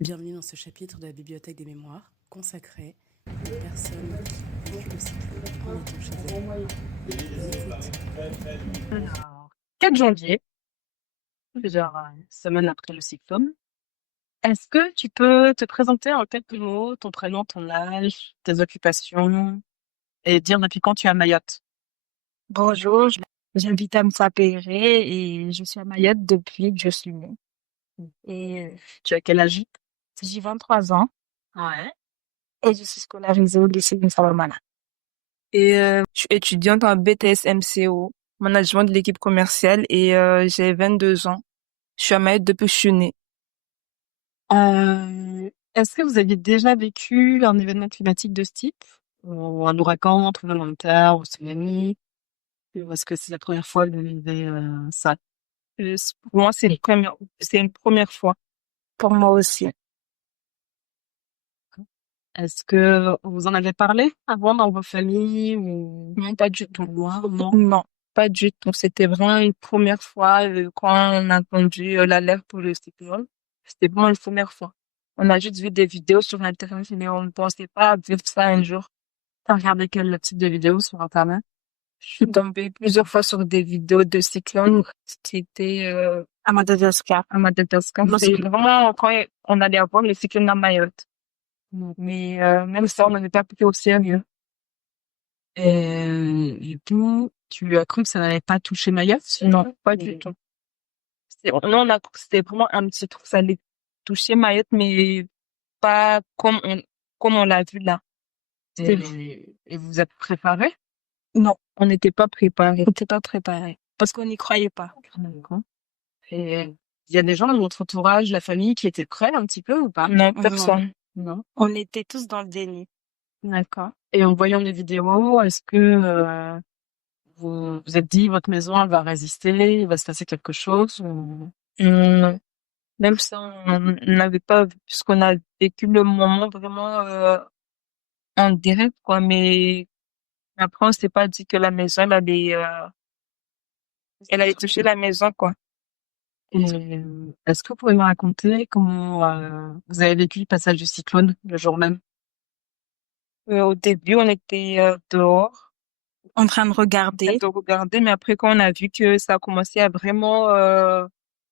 Bienvenue dans ce chapitre de la Bibliothèque des mémoires consacré aux personnes qui ont vécu le cyclone en étant chez elles. Bonne écoute. Alors, 4 janvier, plusieurs semaines après le cyclone, est-ce que tu peux te présenter en quelques mots, ton prénom, ton âge, tes occupations, et dire depuis quand tu es à Mayotte? Bonjour, j'habite à Msapéré et je suis à Mayotte depuis que je suis née. Et Tu as quel âge? j'ai 23 ans Ouais. et je suis scolarisée au lycée de Salomana. Et je suis étudiante en BTS MCO, management de l'équipe commerciale, et j'ai 22 ans. Je suis à Mayotte depuis que je suis née. Est-ce que vous aviez déjà vécu un événement climatique de ce type? Ou un ouragan, un tremblement de terre, ou tsunami? Ou est-ce que c'est la première fois que vous vivez ça? Pour moi, c'est une première fois. Pour moi aussi. Est-ce que vous en avez parlé avant dans vos familles ou Non, pas du tout. non? Non, pas du tout. C'était vraiment une première fois quand on a entendu l'alerte pour le cyclone. C'était vraiment une première fois. On a juste vu des vidéos sur Internet, mais on ne pensait pas vivre ça un jour. T'as regardé quel type de vidéo sur Internet? Je suis tombée plusieurs fois sur des vidéos de cyclones. C'était À Madagascar. à Madagascar. Non, C'est vraiment quand on allait avoir le cyclone à Mayotte. non. Mais même ça, on n'en est pas pris au sérieux. Et du coup, tu as cru que ça n'allait pas toucher Mayotte? Non, pas du tout. Nous, on a cru que c'était vraiment un petit truc, ça allait toucher Mayotte, mais pas comme on l'a vu là. Et vous êtes préparé? Non, On n'était pas préparés. on n'était pas préparé parce qu'on n'y croyait pas. D'accord. Et il y a des gens dans votre entourage, la famille, qui étaient prêts un petit peu ou pas? Non, personne. Non. On était tous dans le déni. D'accord. Et en voyant les vidéos, est-ce que vous vous êtes dit votre maison elle va résister, il va se passer quelque chose ou... Non. Même ça, on n'avait pas vu, puisqu'on a vécu le moment vraiment en direct, quoi. Mais après, on s'est pas dit que la maison, elle allait toucher la maison, quoi. Et est-ce que vous pouvez me raconter comment vous avez vécu le passage du cyclone le jour même? Au début, on était dehors, En train de en train regarder, de regarder, mais après, quand on a vu que ça a commencé à vraiment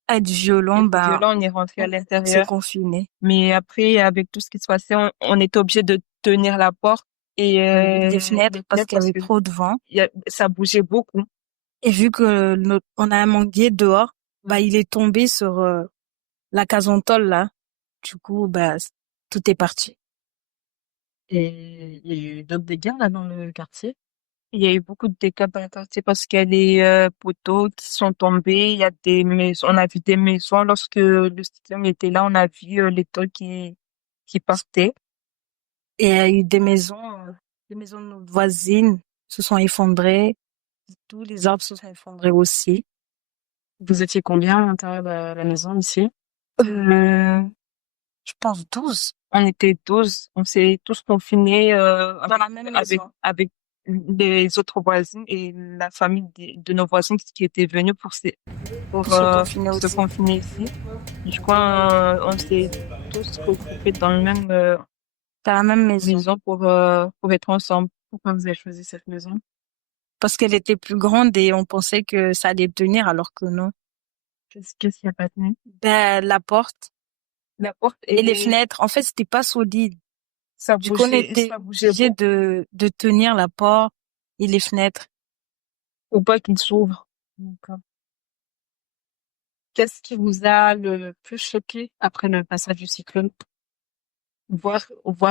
être violent, être bah, violent, on est rentré à on s'est l'intérieur. confiné. Mais après, avec tout ce qui se passait, on était obligé de tenir la porte et Les fenêtres parce qu'il y parce avait que trop de vent. ça bougeait beaucoup. Et vu que on a un manguier dehors, bah, il est tombé sur la casentole là. Du coup, bah, tout est parti. Et il y a eu d'autres dégâts là dans le quartier? Il y a eu beaucoup de dégâts dans le quartier parce qu'il y a des poteaux qui sont tombés. Il y a des maisons, on a vu des maisons lorsque le cyclone était là, on a vu les tôles qui partaient. Et il y a eu des maisons de nos voisines se sont effondrées. Tous les arbres se sont effondrés aussi. Vous étiez combien à l'intérieur de la maison ici? Euh, Je pense 12 on était 12, on s'est tous confinés dans la même maison. avec les autres voisines et la famille de nos voisins qui étaient venus pour Pour se confiner se aussi. confiner ici. Je crois on s'est tous regroupés dans le même Dans la même maison. maison pour être ensemble. Pourquoi vous avez choisi cette maison? Parce qu'elle était plus grande et on pensait que ça allait tenir alors que non. Qu'est-ce qui a pas tenu? Ben, la porte La porte et les fenêtres, en fait, c'était pas solide. ça Du coup, on était ça bougeait obligé beaucoup de tenir la porte et les fenêtres. pour pas qu'il s'ouvre. D'accord. Qu'est-ce qui vous a le plus choqué après le passage du cyclone? Voir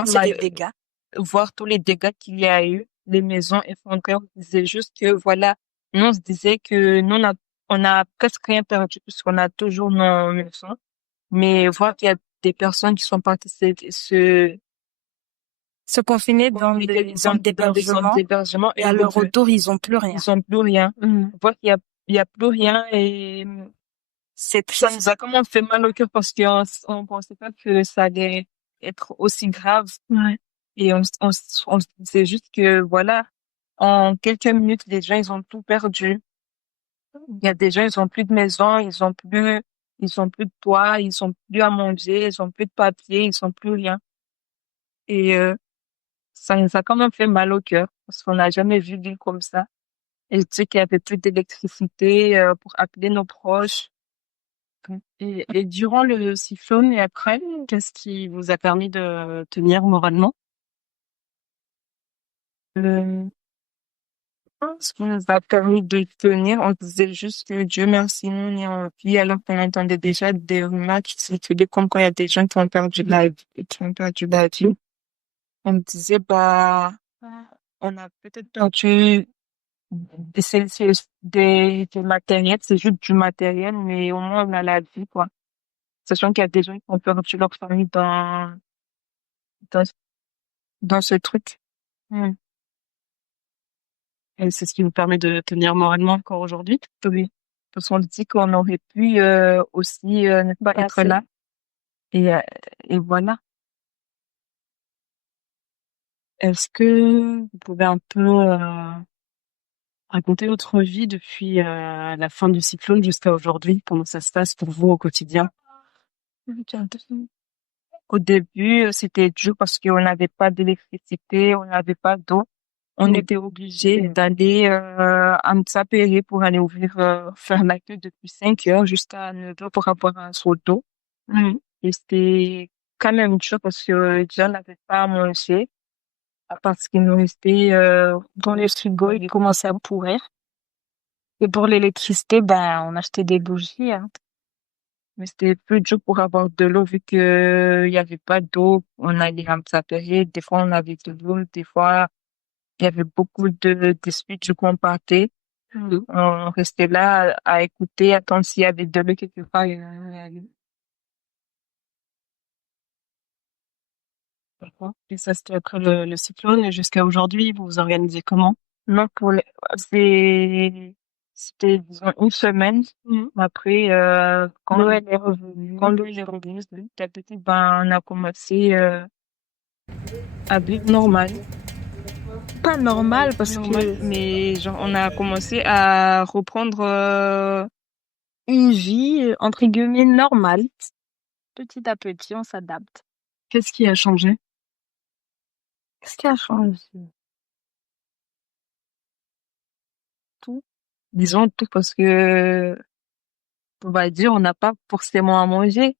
C'est les dégâts. voir tous les dégâts qu'il y a eu, les maisons effondrées. On se disait juste que voilà, nous on se disait que nous on a presque rien perdu puisqu'on a toujours nos maisons. Mais voir qu'il y a des personnes qui sont parties Se confiner dans des centres dans des centres d'hébergement d'hébergement et à leur retour, ils ont plus rien. ils ont plus rien. Voir il y a plus rien et C'est ça triste. nous a quand même fait mal au cœur parce qu'on pensait pas que ça allait être aussi grave. Ouais. Et on se disait juste que voilà, en quelques minutes, les gens, ils ont tout perdu. Il y a des gens, ils ont plus de maison, ils ont plus Ils ont plus de toit, ils ont plus à manger, ils ont plus de papier, ils ont plus rien. Et ça nous a quand même fait mal au cœur parce qu'on n'a jamais vu ville comme ça. Et je sais qu'il y avait plus d'électricité pour appeler nos proches. Et durant le cyclone et après, qu'est-ce qui vous a permis de tenir moralement? Euh, Ce qui nous a permis de tenir, on disait juste que Dieu merci, nous, on est en vie, alors qu'on entendait déjà des rumeurs qui circulaient comme quoi il y a des gens qui ont perdu la vie, qui ont perdu la vie. On me disait, bah, on a peut-être perdu des matériels, c'est juste du matériel, mais au moins on a la vie, quoi. Sachant qu'il y a des gens qui ont perdu leur famille dans, dans ce truc. Mm. Et c'est ce qui vous permet de tenir moralement encore aujourd'hui? Oui. Parce qu'on dit qu'on aurait pu aussi ne pas être là. Et, euh, et voilà. Est-ce que vous pouvez un peu raconter votre vie depuis la fin du cyclone jusqu'à aujourd'hui? Comment ça se passe pour vous au quotidien? Au début, c'était dur parce qu'on n'avait pas d'électricité, on n'avait pas d'eau. On était obligé d'aller à Mtsapéré pour aller faire la queue depuis 5 heures jusqu'à 9 heures pour avoir un seau d'eau. Et c'était quand même dur parce que les gens n'avaient pas à manger parce qu'il nous restait dans les frigos, ils commençaient à pourrir. Et pour l'électricité, ben, on achetait des bougies, hein. Mais c'était plus dur pour avoir de l'eau vu que il y avait pas d'eau. On allait à Mtsapéré, des fois on avait de l'eau, des fois il y avait beaucoup de disputes, du coup on partait. On restait là à écouter, attendre s'il y avait de l'eau quelque part. D'accord. Et ça, c'était après le cyclone et jusqu'à aujourd'hui, vous vous organisez comment? Non, c'était, disons, une semaine. Après, quand l'eau est revenue, petit à petit, ben, on a commencé, à vivre normal. Pas normal parce Normal, que mais genre, on a commencé à reprendre, une vie, entre guillemets, normale. Petit à petit, on s'adapte. Qu'est-ce qui a changé? Qu'est-ce qui a changé? tout. Disons tout parce que, on va dire, on n'a pas forcément à manger.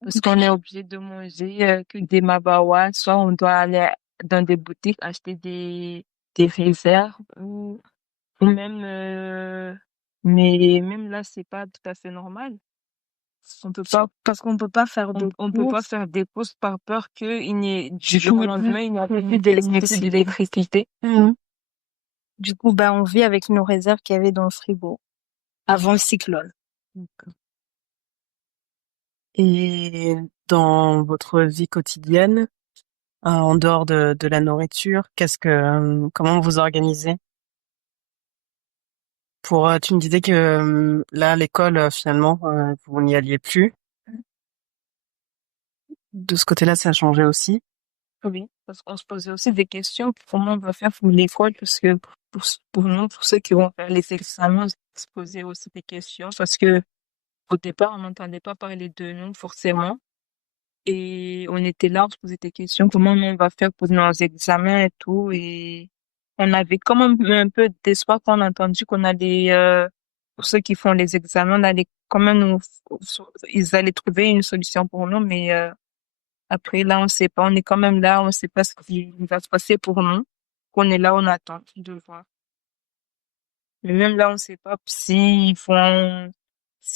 Parce qu'on est obligé de manger que des mabawa, soit on doit aller dans des boutiques acheter des réserves ou même, mais même là, c'est pas tout à fait normal. On peut pas, Parce qu'on peut pas faire de on peut pas courses. faire des courses par peur qu'il n'y ait, du Il jour n'y au ait lendemain, il n'y a plus plus d'électricité. d'électricité. Du coup, ben, on vit avec nos réserves qu'il y avait dans le frigo avant le cyclone. Et dans votre vie quotidienne, en dehors de la nourriture, comment vous organisez? Tu me disais que là, l'école, finalement, vous n'y alliez plus. De ce côté-là, ça a changé aussi. Oui, parce qu'on se posait aussi des questions. Comment on va faire pour l'école? Parce que pour nous, pour ceux qui vont faire les examens, on se posait aussi des questions. Parce que au départ, on n'entendait pas parler de nous forcément. Et on était là, on se posait des questions. Comment on va faire pour nos examens et tout. Et on avait quand même un peu d'espoir quand on a entendu qu'on allait, pour ceux qui font les examens, on allait quand même ils allaient trouver une solution pour nous. Mais après, là, on sait pas. On est quand même là. On sait pas ce qui va se passer pour nous. Qu'on est là, on attend de voir. Mais même là, on sait pas si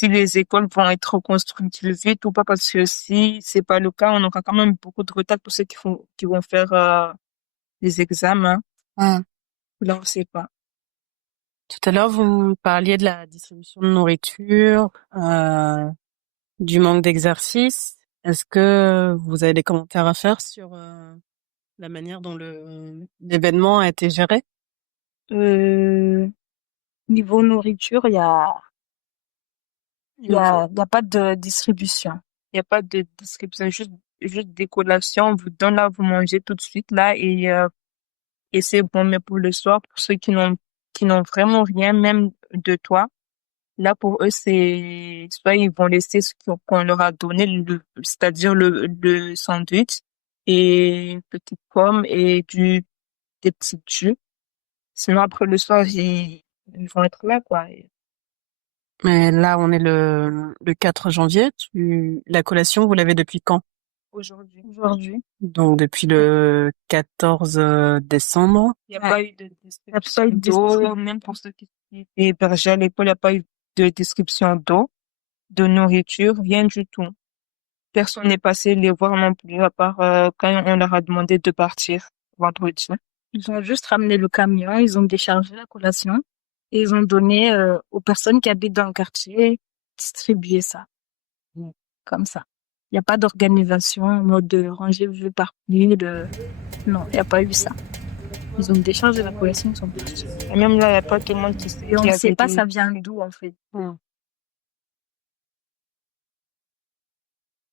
les écoles vont être reconstruites vite ou pas, parce que si c'est pas le cas, on aura quand même beaucoup de retard pour ceux qui vont faire, les examens. Là, on sait pas. Tout à l'heure, vous me parliez de la distribution de nourriture, du manque d'exercice. Est-ce que vous avez des commentaires à faire sur la manière dont l'événement a été géré? Euh, Niveau nourriture, il y a pas de distribution. Il n'y a pas de description, juste des collations. On vous donne là, vous mangez tout de suite là et c'est bon. Mais pour le soir, pour ceux qui n'ont vraiment rien, même de toi, Là, pour eux, c'est soit ils vont laisser ce qu'on leur a donné, c'est-à-dire le sandwich et une petite pomme et des petits jus. Sinon, après le soir, ils vont être là, quoi. Mais là, on est le 4 janvier. La collation, vous l'avez depuis quand? Aujourd'hui, Aujourd'hui. Donc, depuis le 14 décembre. il n'y a Ouais. pas eu de Il y a pas description eu de d'eau, description. même pour ceux qui étaient hébergés à l'école, il n'y a pas eu de description d'eau, de nourriture, rien du tout. Personne n'est passé les voir non plus, à part quand on leur a demandé de partir vendredi. Ils ont juste ramené le camion, ils ont déchargé la collation et ils ont donné aux personnes qui habitent dans le quartier, distribuer ça. Comme ça. Il n'y a pas d'organisation en mode de rangez-vous par pluie, non, il n'y a pas eu ça. Ils ont déchargé la collation, ils sont partis. Et même là, il n'y a pas tout le monde qui Et on qui ne avait sait pas des- ça vient d'où, en fait.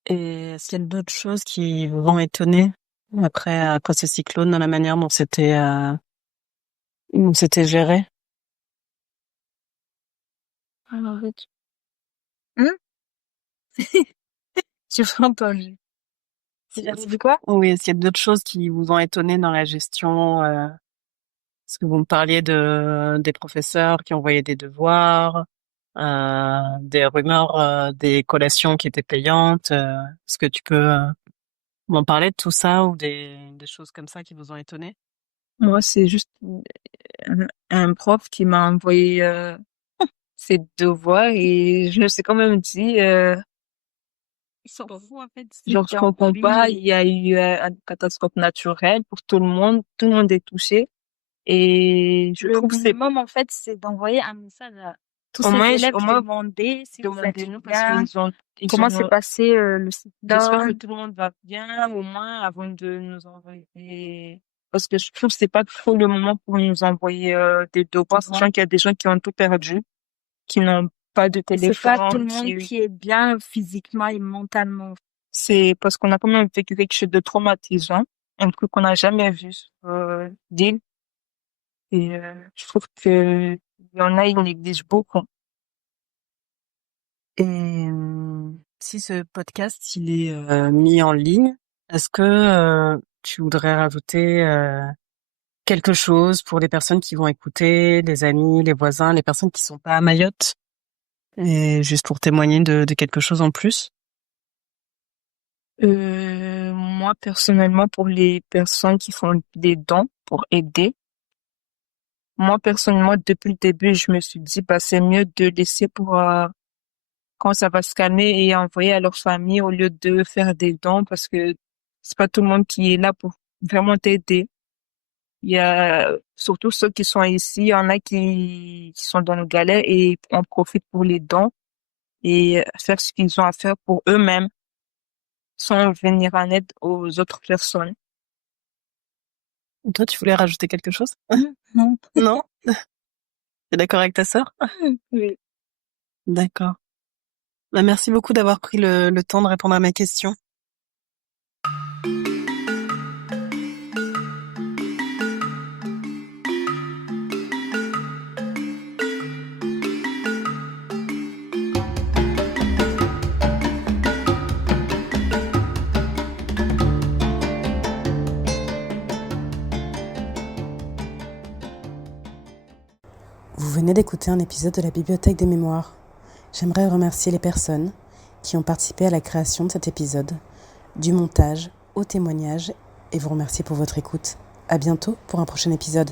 Et est-ce qu'il y a d'autres choses qui vous ont étonné après ce cyclone, dans la manière dont c'était géré? Alors, Hein? J'ai pas entendu. Tu as dit quoi? Oui, est-ce qu'il y a d'autres choses qui vous ont étonné dans la gestion? Parce que vous me parliez des professeurs qui envoyaient des devoirs, des rumeurs, des collations qui étaient payantes. Est-ce que tu peux m'en parler de tout ça ou des choses comme ça qui vous ont étonné? Moi, c'est juste un prof qui m'a envoyé ses devoirs et je me suis quand même dit, Ils s'en foutent, en fait. genre, je comprends pas, il y a eu une catastrophe naturelle pour tout le monde est touché et je Le trouve que c'est minimum, en fait, c'est d'envoyer un message à tous au ces moins, élèves au moins, demander si vous êtes demandez-nous parce bien, comment s'est passé le j'espère que cyclone. tout le monde va bien, au moins, avant de nous envoyer. Parce que je trouve que c'est pas trop le moment pour nous envoyer des devoirs, sachant qu'il y a des gens qui ont tout perdu, qui n'ont pas de Et c'est pas tout le téléphone, monde qui est bien physiquement et mentalement. c'est parce qu'on a quand même vécu quelque chose de traumatisant, un truc qu'on n'a jamais vu sur l'île. Et je trouve que il y en a, ils négligent beaucoup. Et si ce podcast il est mis en ligne, est-ce que tu voudrais rajouter quelque chose pour les personnes qui vont écouter, les amis, les voisins, les personnes qui sont pas à Mayotte, et juste pour témoigner de quelque chose en plus? Moi, personnellement, pour les personnes qui font des dons pour aider, moi, personnellement, depuis le début, je me suis dit, bah, c'est mieux de laisser pour quand ça va se calmer et envoyer à leur famille au lieu de faire des dons parce que c'est pas tout le monde qui est là pour vraiment t'aider. Il y a surtout ceux qui sont ici, il y en a qui sont dans le galère et en profitent pour les dons et faire ce qu'ils ont à faire pour eux-mêmes sans venir en aide aux autres personnes. Toi, tu voulais rajouter quelque chose? Non. Non? T'es d'accord avec ta sœur? Oui. D'accord. Bah, merci beaucoup d'avoir pris le temps de répondre à mes questions. Vous venez d'écouter un épisode de la Bibliothèque des Mémoires. J'aimerais remercier les personnes qui ont participé à la création de cet épisode, du montage au témoignage, et vous remercier pour votre écoute. À bientôt pour un prochain épisode.